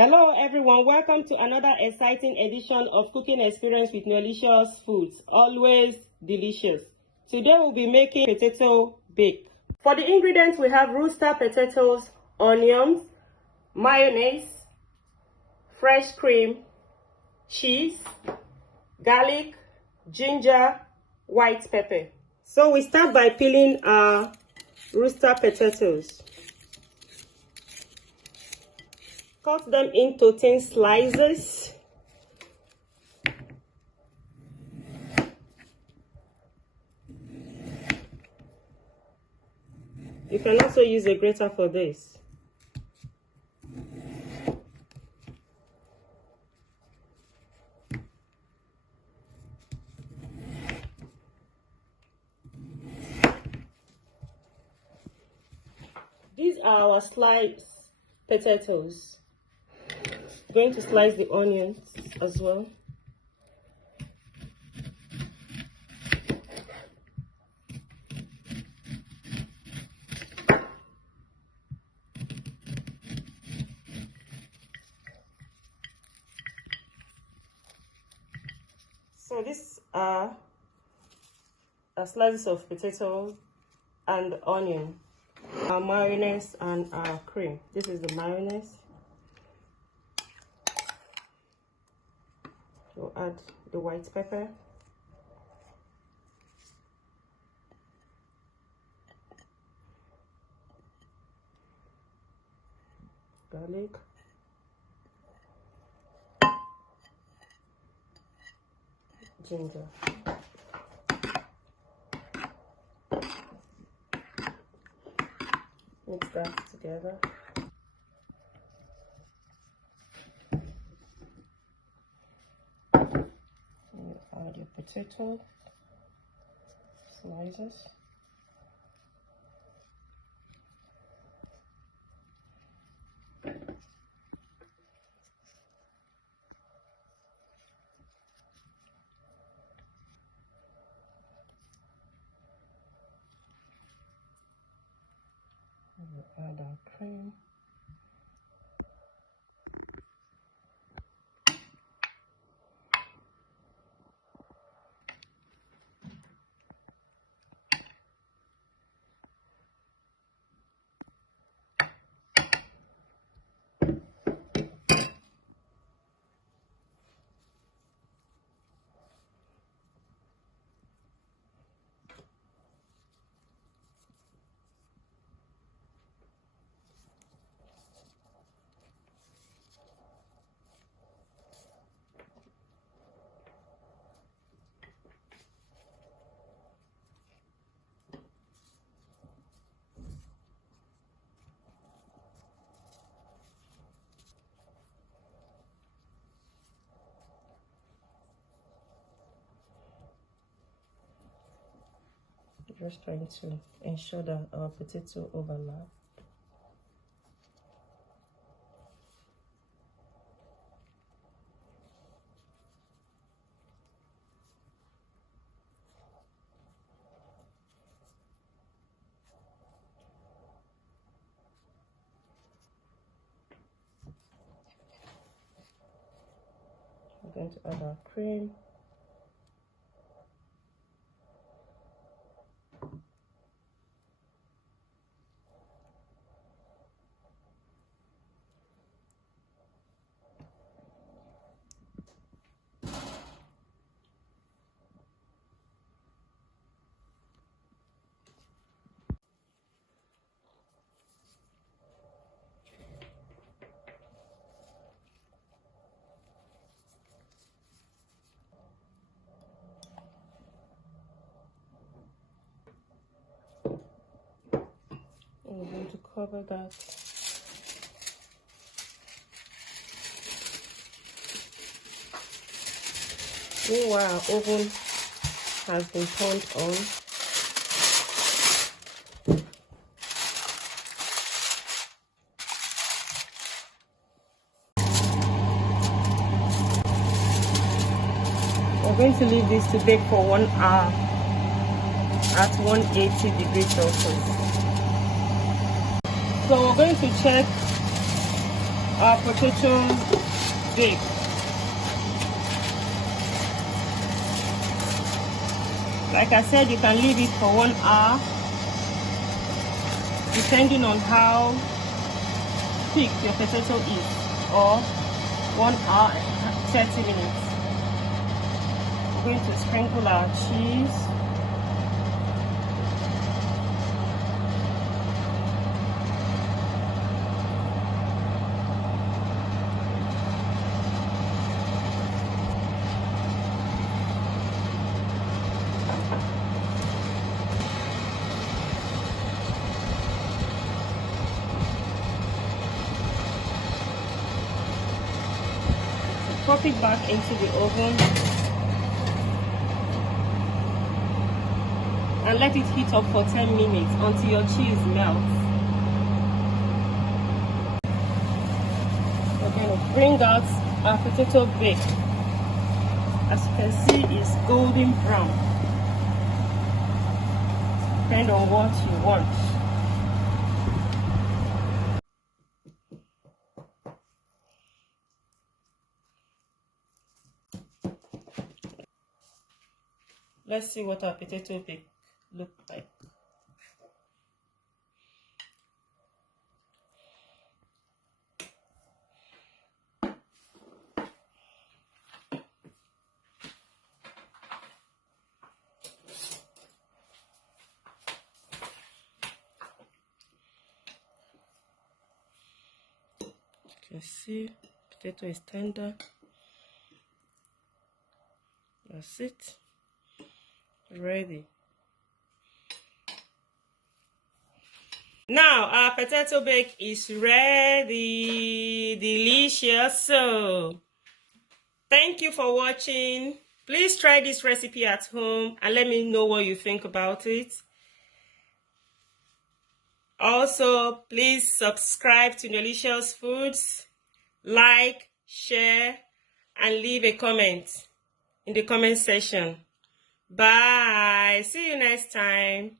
Hello everyone, welcome to another exciting edition of Cooking Experience with Delicious Foods, always delicious. Today we'll be making potato bake. For the ingredients we have rooster potatoes, onions, mayonnaise, fresh cream, cheese, garlic, ginger, white pepper. So we start by peeling our rooster potatoes. Cut them into thin slices. You can also use a grater for this. These are our sliced potatoes. Going to slice the onions as well. So these are slices of potato and onion, our mayonnaise and our cream. This is the mayonnaise. We'll add the white pepper, garlic, ginger. Mix that together. Add your potato slices. We'll add our cream. Just trying to ensure that our potato overlap. We're going to add our cream. We're going to cover that. Meanwhile, our oven has been turned on. We're going to leave this to bake for 1 hour at 180 degrees Celsius. So we're going to check our potato bake. Like I said, you can leave it for 1 hour, depending on how thick your potato is, or 1 hour and 30 minutes. We're going to sprinkle our cheese. Pop it back into the oven and let it heat up for 10 minutes until your cheese melts. We're going to bring out our potato bake. As you can see, it's golden brown. Depend on what you want. Let's see what our potato bake look like. You can see potato is tender. That's it. Ready. Now our potato bake is ready. Delicious. So thank you for watching. Please try this recipe at home and let me know what you think about it. Also, please subscribe to Delicious Foods, like, share, and leave a comment in the comment section. Bye. See you next time.